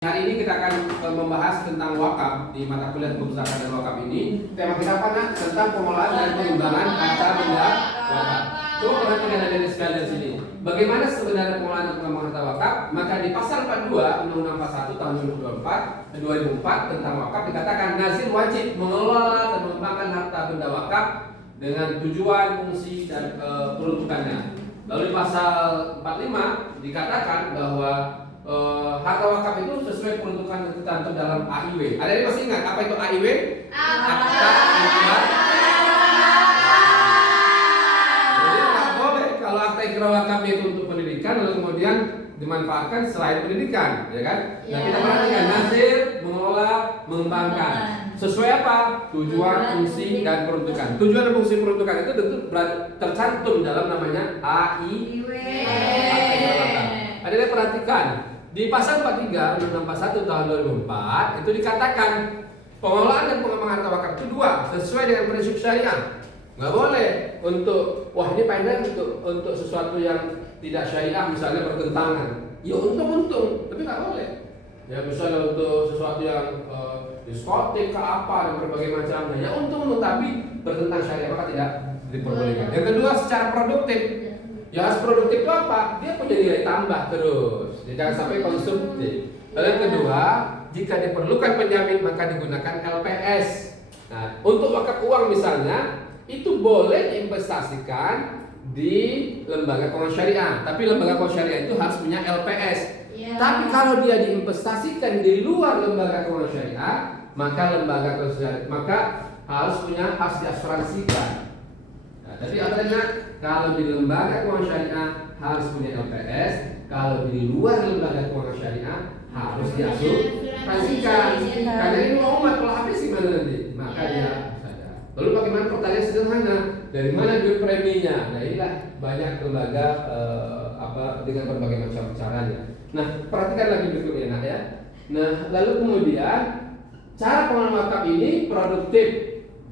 Hari ini kita akan membahas tentang wakaf di mata kuliah Pemustakaran dan Wakaf ini. Tema kita apa nak? Tentang pengelolaan dan pengembangan harta benda wakaf. Coba perhatikan ada di sekalian sini. Bagaimana sebenarnya pengelolaan dan pengembangan harta wakaf? Maka di pasal 42 Undang-Undang 41 tahun 2004 tentang wakaf dikatakan nazir wajib mengelola dan mengembangkan harta benda wakaf dengan tujuan, fungsi dan peruntukannya. Lalu di pasal 45 dikatakan bahwa harta wakaf itu sesuai peruntukan yang tercantum dalam AIW. Ada yang masih ingat apa itu AIW? Akta Ikrar. Jadi nggak boleh kalau akta ikrar wakaf itu untuk pendidikan lalu kemudian dimanfaatkan selain pendidikan, ya kan? Nah kita perhatikan nazir mengelola, mengembangkan. Sesuai apa? Tujuan, fungsi dan peruntukan. Tujuan dan fungsi peruntukan itu tentu tercantum dalam namanya AIW. Akta ikrar wakaf. Ada yang perhatikan. Di pasal 43 Undang-Undang 41 tahun 2004 itu dikatakan pengelolaan dan pengembangan harta wakaf itu dua, sesuai dengan prinsip syariah. Nggak boleh untuk wah ini pandang untuk sesuatu yang tidak syariah misalnya bertentangan. Ya untung-untung, tapi nggak boleh. Ya misalnya untuk sesuatu yang diskotik ke apa dan berbagai macamnya. Ya untung-untung tapi bertentangan syariah maka tidak diperbolehkan. Yang kedua secara produktif. Ya harus produktif itu apa? Dia punya nilai tambah terus. Jangan sampai konsumtif. Lalu yang kedua, jika diperlukan penjamin maka digunakan LPS. Nah, untuk wakaf uang misalnya itu boleh diinvestasikan di lembaga keuangan syariah. Tapi lembaga keuangan syariah itu harus punya LPS. Tapi kalau dia diinvestasikan di luar lembaga keuangan syariah, maka lembaga keuangan syariah harus diasuransikan. Jadi artinya kalau di lembaga keuangan syariah harus punya LPS, kalau di luar lembaga keuangan syariah harus diasuransikan. Karena ini mau umat kalau habis gimana nanti? Maka dia sadar. Lalu bagaimana pertanyaan sederhana? Dari mana duit preminya? Nah inilah banyak lembaga dengan berbagai macam caranya. Nah perhatikan lagi berikutnya nak ya. Nah lalu kemudian cara pengelolaan wakaf ini produktif,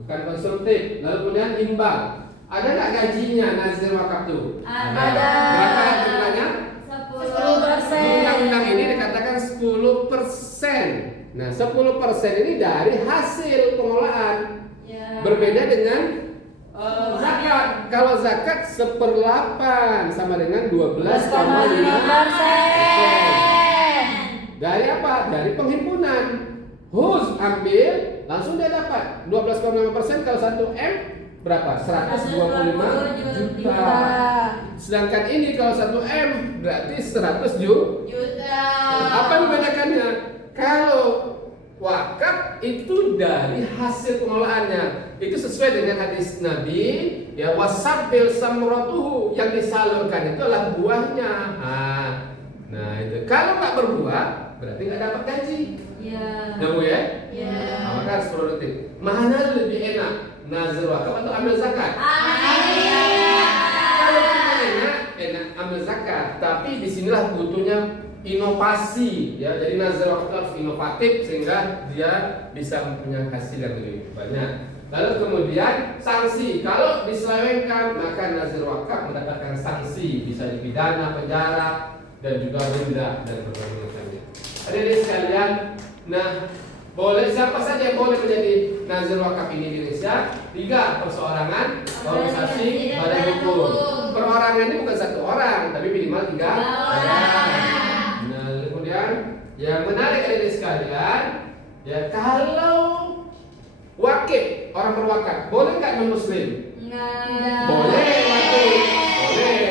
bukan konsumtif. Lalu kemudian imbang. Ada nggak gajinya nazir wakaf itu? Ada. Berapa jumlahnya? 10%. Undang-undang ini dikatakan 10%. Nah 10% ini dari hasil pengelolaan. Berbeda dengan zakat. Kalau zakat 1/8 sama dengan 12,5%. Dari apa? Dari penghimpunan. Ambil langsung dia dapat 12,5% kalau 1 M berapa? 125 juta. Sedangkan ini kalau 1 M berarti 100 juta. Apa membedakannya? Kalau wakaf itu dari hasil pengelolaannya. Itu sesuai dengan hadis Nabi, ya wasabil samratuhu, yang disalurkan itu adalah buahnya. Nah itu. Kalau nggak berbuah berarti nggak dapat gaji. Nyambung ya? Maka harus produktif. Mana lebih enak? Nazir wakaf atau ambil zakat? Kalau kita enak ambil zakat, tapi disinilah butuhnya inovasi, ya. Jadi nazir wakaf harus inovatif sehingga dia bisa mempunyai hasil yang lebih banyak. Lalu kemudian sanksi, kalau diselewengkan maka nazir wakaf mendapatkan sanksi, bisa dipidana, penjara dan juga denda dan berbagai macamnya. Hadirin sekalian, nah boleh siapa saja yang boleh menjadi nazir wakaf ini di Indonesia? 3 perseorangan, organisasi, badan hukum. Perorangan ini bukan 1 orang, tapi minimal 3 orang. Nah, kemudian yang menarik dari sekalian, ya kalau wakif, orang berwakaf, boleh nggak non muslim? Boleh wakif, boleh.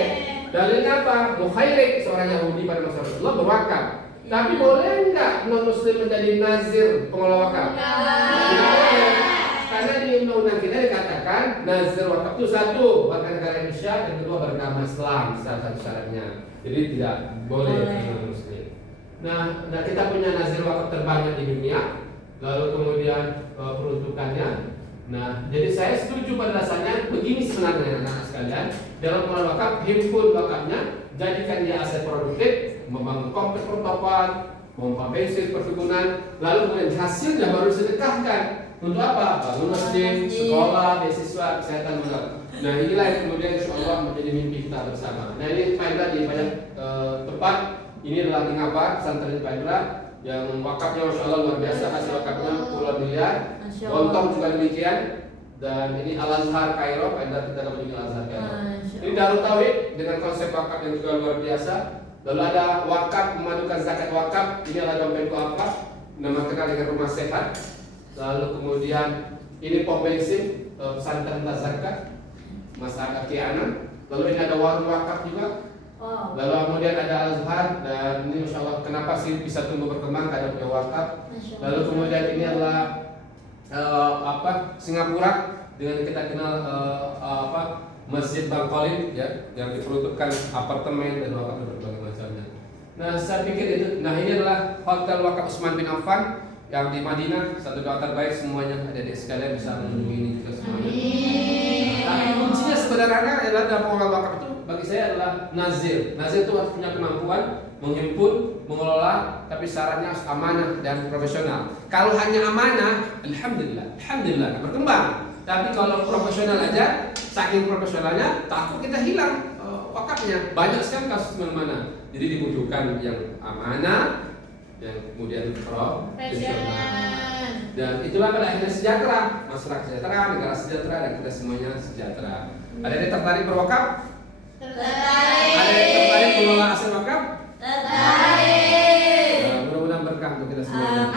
Dalilnya apa? Mukhairik, seorang Yahudi pada masa Rasulullah berwakaf. Tapi boleh nggak non muslim menjadi nazir pengelola wakaf? Karena di undang-undang kita dikatakan nazir wakaf itu 1 warga negara Indonesia, dan kedua beragama Islam, salah satu syaratnya. Jadi tidak boleh non muslim. Nah kita punya nazir wakaf terbanyak di dunia. Lalu kemudian peruntukannya. Nah jadi saya setuju pada dasarnya begini sebenarnya anak-anak sekalian, dalam pengelola wakaf himpun wakafnya, jadikan dia aset produktif, membangun kompleks pertokohan, membangun bensin, perkebunan, lalu kemudian hasilnya baru sedekahkan untuk apa? Bangun masjid, sekolah, beasiswa, kesehatan juga. Nah inilah yang kemudian insya Allah menjadi mimpi kita bersama. Nah ini Pak Indra di banyak tempat, ini adalah di Ngabar, pesantren Pak Indra. yang wakafnya Masya Allah luar biasa, hasil wakafnya puluhan miliar. Masya Allah. Lontong juga demikian. Dan ini Al-Azhar Kairo, kita dapat juga Al-Azhar Kairo. Masya Ini Darut Tauhid dengan konsep wakaf yang juga luar biasa. Lalu ada wakaf memadukan zakat wakaf. Ini adalah dompet apa? Nama kenal dengan rumah sehat. Lalu kemudian ini pom bensin pesantren zakat Mas Kiana. Lalu ini ada warung wakaf juga. Wow. Lalu kemudian ada Al-Azhar dan ini Masya Allah kenapa sih bisa tumbuh berkembang karena punya wakaf. Masya Allah. Lalu kemudian ini adalah Singapura dengan kita kenal Masjid Bangkolin ya, yang diperuntukkan apartemen dan wakaf dan berbagai macamnya. Nah saya pikir itu, nah ini adalah Hotel Wakaf Utsman bin Affan yang di Madinah, satu doa terbaik semuanya ada di sekalian bisa mengunjungi ini juga semuanya. Tapi kuncinya sebenarnya adalah dalam pengelolaan wakaf itu bagi saya adalah nazir. Nazir itu harus punya kemampuan menghimpun, mengelola, tapi syaratnya harus amanah dan profesional. Kalau hanya amanah, alhamdulillah berkembang. Tapi kalau profesional aja, saking profesionalnya takut kita hilang wakafnya. Banyak sekali kasus mana-mana. Jadi dibutuhkan yang amanah, yang kemudian profesional. Dan itulah pada akhirnya sejahtera, masyarakat sejahtera, negara sejahtera, dan kita semuanya sejahtera. Ada yang tertarik berwakaf? Tertarik. Ada yang tertarik mengelola hasil wakaf? Tertarik. Mudah-mudahan berkah untuk kita semuanya.